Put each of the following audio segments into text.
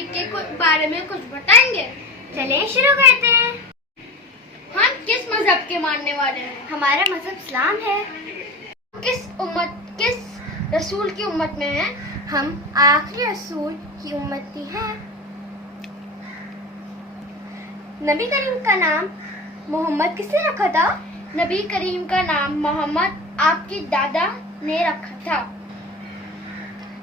नबी के बारे में कुछ बताएंगे? चलें शुरू करते हैं। हम किस मजहब के मानने वाले हैं? हमारा मजहब इस्लाम है। किस रसूल की उम्मत में हैं? हम आखिरी रसूल की उम्मती हैं। नबी करीम का नाम मोहम्मद किसने रखा था? नबी करीम का नाम मोहम्मद आपके दादा ने रखा था।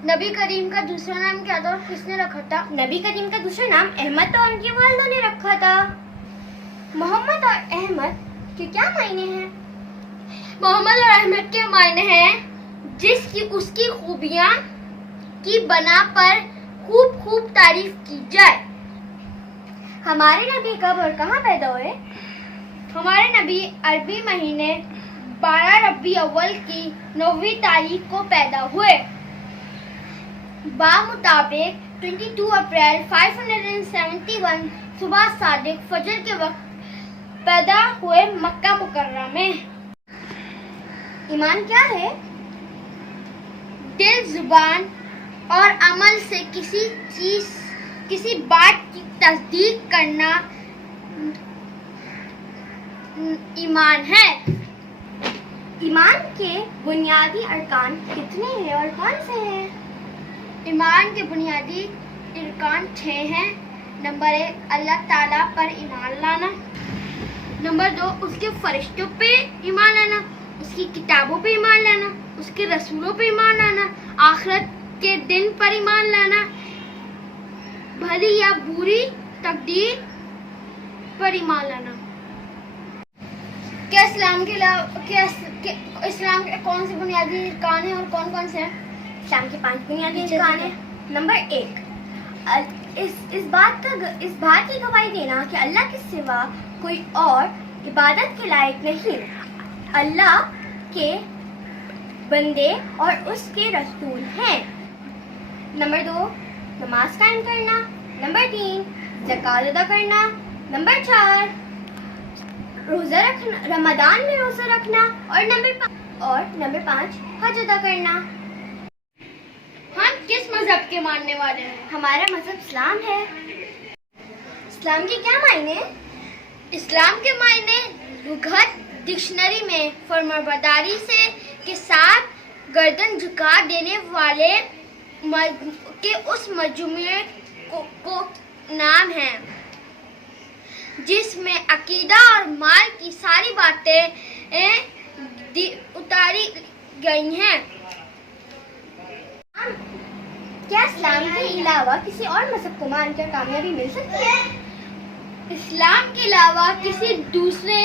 नबी करीम का दूसरा नाम क्या था और किसने रखा था? नबी करीम का दूसरा नाम अहमद और उनकी वालिदा ने रखा था। मोहम्मद और अहमद के क्या मायने हैं? मोहम्मद और अहमद के मायने हैं जिसकी उसकी खूबियां की बना पर खूब तारीफ की जाए। हमारे नबी कब और कहाँ पैदा हुए? हमारे नबी अरबी महीने 12 रबी अव्वल की 9वीं तारीख को पैदा हुए। बामुताबिक 22 अप्रैल 571 सुबह सादिक फजर के वक्त पैदा हुए मक्का मुकर्रमा में। ईमान क्या है? दिल, जुबान और अमल से किसी बात की तस्दीक करना ईमान है। ईमान के बुनियादी अरकान कितने हैं और कौन से हैं? ईमान के बुनियादी अरकान 6 हैं। नंबर 1 अल्लाह ताला पर ईमान लाना। नंबर 2 उसके फरिश्तों पे ईमान लाना, उसकी किताबों पे ईमान लाना, उसके रसूलों पे ईमान लाना, आखिरत के दिन पर ईमान लाना, भली या बुरी तकदीर पर ईमान लाना। क्या इस्लाम के कौन से बुनियादी अरकान हैं और कौन कौन से हैं? इस्लाम के 5 बुनियादी अरकान हैं। नंबर 1 इस बात की गवाही देना कि अल्लाह के सिवा कोई और इबादत के लायक नहीं, अल्लाह के बंदे और उसके रसूल हैं। नंबर 2 नमाज कायम करना। नंबर 3 ज़कात अदा करना। नंबर 4 रोज़ा रखना, रमजान में रोज़ा रखना। और नंबर 5 हज अदा करना। हम किस मजहब के मानने वाले हैं? हमारा मजहब इस्लाम है। इस्लाम के क्या मायने? इस्लाम के मायने लुगत डिक्शनरी में फरमाबरदारी से के साथ गर्दन झुका देने वाले के उस मजमूए को नाम है जिसमें अकीदा और माल की सारी बातें उतारी गई हैं। क्या इस्लाम के अलावा किसी और मजहब को मानकर कामयाबी मिल सकती है? इस्लाम के अलावा किसी दूसरे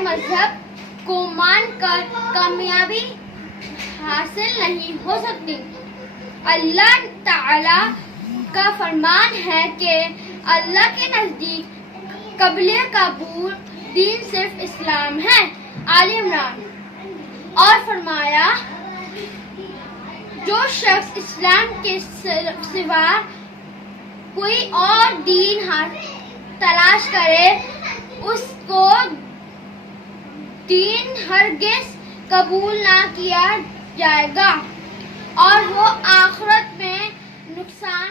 मजहब को मानकर कामयाबी हासिल नहीं हो सकती। अल्लाह ताला का फरमान है कि अल्लाह के नजदीक कबले कबूल दीन सिर्फ इस्लाम है। आले इमरान। और फरमाया जो शख्स इस्लाम के सिवा कोई और दीन तलाश करे उसको दीन हरगिज़ कबूल ना किया जाएगा और वो आखिरत में नुकसान